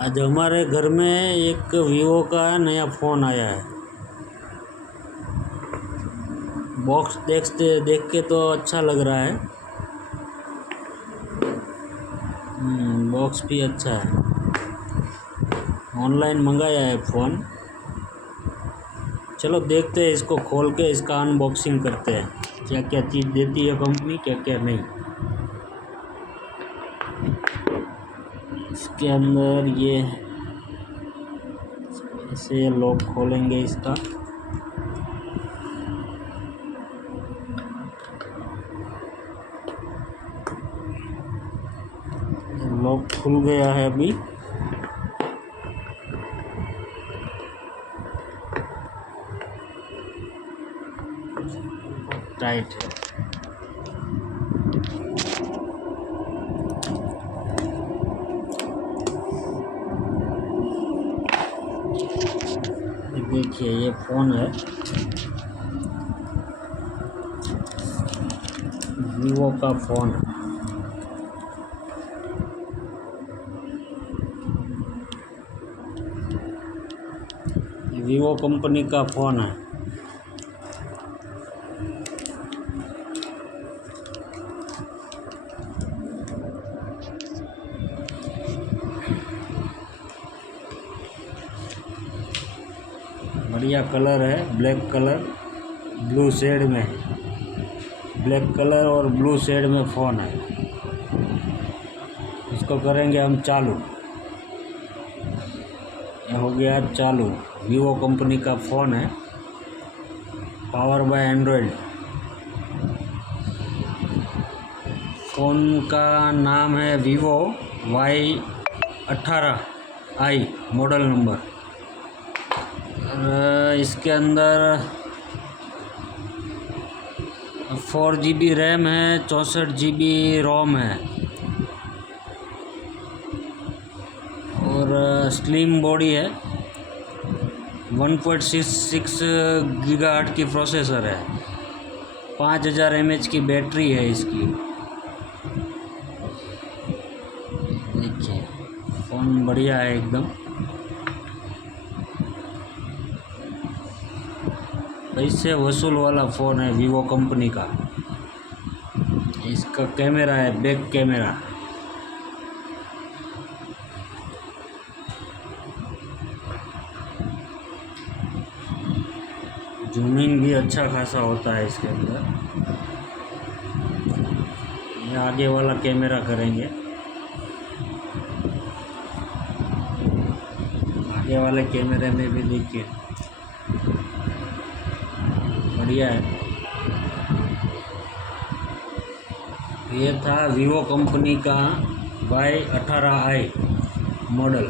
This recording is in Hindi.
आज हमारे घर में एक वीवो का नया फ़ोन आया है। बॉक्स देख के तो अच्छा लग रहा है। बॉक्स भी अच्छा है। ऑनलाइन मंगाया है फ़ोन। चलो देखते हैं, इसको खोल के इसका अनबॉक्सिंग करते हैं, क्या क्या चीज़ देती है कंपनी, क्या क्या नहीं। इसके अंदर ये ऐसे लॉक खोलेंगे इसका। लॉक खुल गया है अभी। टाइट है। देखिए ये फ़ोन है, वीवो का फ़ोन है। वीवो कंपनी का फ़ोन है। बढ़िया कलर है, ब्लैक कलर ब्लू शेड में, ब्लैक कलर और ब्लू शेड में फ़ोन है। इसको करेंगे हम चालू। ये हो गया चालू। वीवो कंपनी का फ़ोन है, पावर बाय एंड्रॉयड। फ़ोन का नाम है वीवो Y18i मॉडल नंबर। इसके अंदर 4 GB रैम है, 64 GB रोम है और स्लिम बॉडी है। 1.66 गीगाहर्ट्ज़ की प्रोसेसर है। 5000 mAh की बैटरी है इसकी। देखिए फ़ोन बढ़िया है एकदम। पैसे वसूल वाला फ़ोन है वीवो कंपनी का। इसका कैमरा है बैक कैमरा। जूमिंग भी अच्छा खासा होता है इसके अंदर। ये आगे वाला कैमरा करेंगे। आगे वाले कैमरे में भी देखिए बढ़िया है। ये था वीवो कंपनी का Y18i मॉडल।